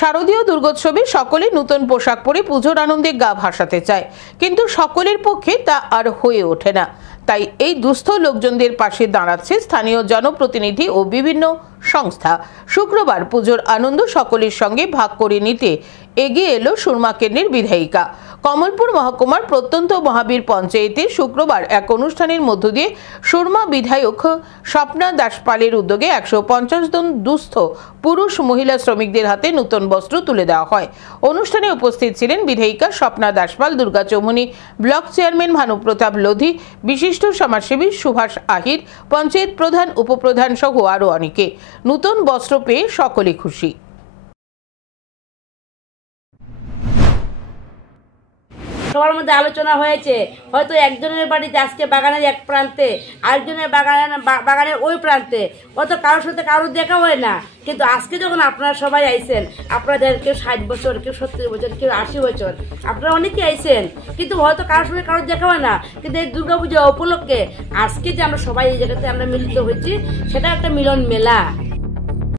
শারদীয় দুর্গোৎসবে সকলে নতুন পোশাক পরে পুজোর আনন্দে গা ভাসাতে চায়, কিন্তু সকলের পক্ষে তা আর হয়ে ওঠে না। তাই এই দুস্থ লোকজনদের পাশে দাঁড়াচ্ছে স্থানীয় জনপ্রতিনিধি ও বিভিন্ন সংস্থা। শুক্রবার পুজোর আনন্দ সকলের সঙ্গে ভাগ করে নিতে এগিয়ে এলো সুরমা কেন্দ্রের বিধায়িকা। কমলপুর মহকুমার প্রত্যন্ত মহাবীর পঞ্চায়েতে শুক্রবার এক অনুষ্ঠানের মধ্য দিয়ে সুরমা বিধায়ক স্বপ্না দাসপালের উদ্যোগে 150 জন দুস্থ পুরুষ মহিলা শ্রমিকদের হাতে নতুন বস্ত্র তুলে দেওয়া হয়। অনুষ্ঠানে উপস্থিত ছিলেন বিধায়িকা স্বপ্না দাসপাল, দুর্গা চৌমুহনী ব্লক চেয়ারম্যান ভানুপ্রতাপ লোধি, বিশিষ্ট সমাজসেবী সুভাষ আহির, পঞ্চায়েত প্রধান, উপপ্রধান সহ আরও অনেকে। নতুন বস্ত্র পেয়ে সকলে খুশি। সবার মধ্যে আলোচনা হয়েছে, হয়তো একজনের বাড়িতে আজকে বাগানের এক প্রান্তে, আরেকজনের বাগানের ওই প্রান্তে, অত কারোর সাথে কারোর দেখা হয় না। কিন্তু আজকে যখন আপনারা সবাই আইছেন, আপনাদের কেউ 60 বছর, কেউ 70 বছর, কেউ 80 বছর, আপনারা অনেকেই আইছেন, কিন্তু হয়তো কারোর সাথে কারোর দেখা হয় না। কিন্তু এই দুর্গাপূজা উপলক্ষে আজকে যে আমরা সবাই এই জায়গাতে আমরা মিলিত হয়েছি, সেটা একটা মিলন মেলা।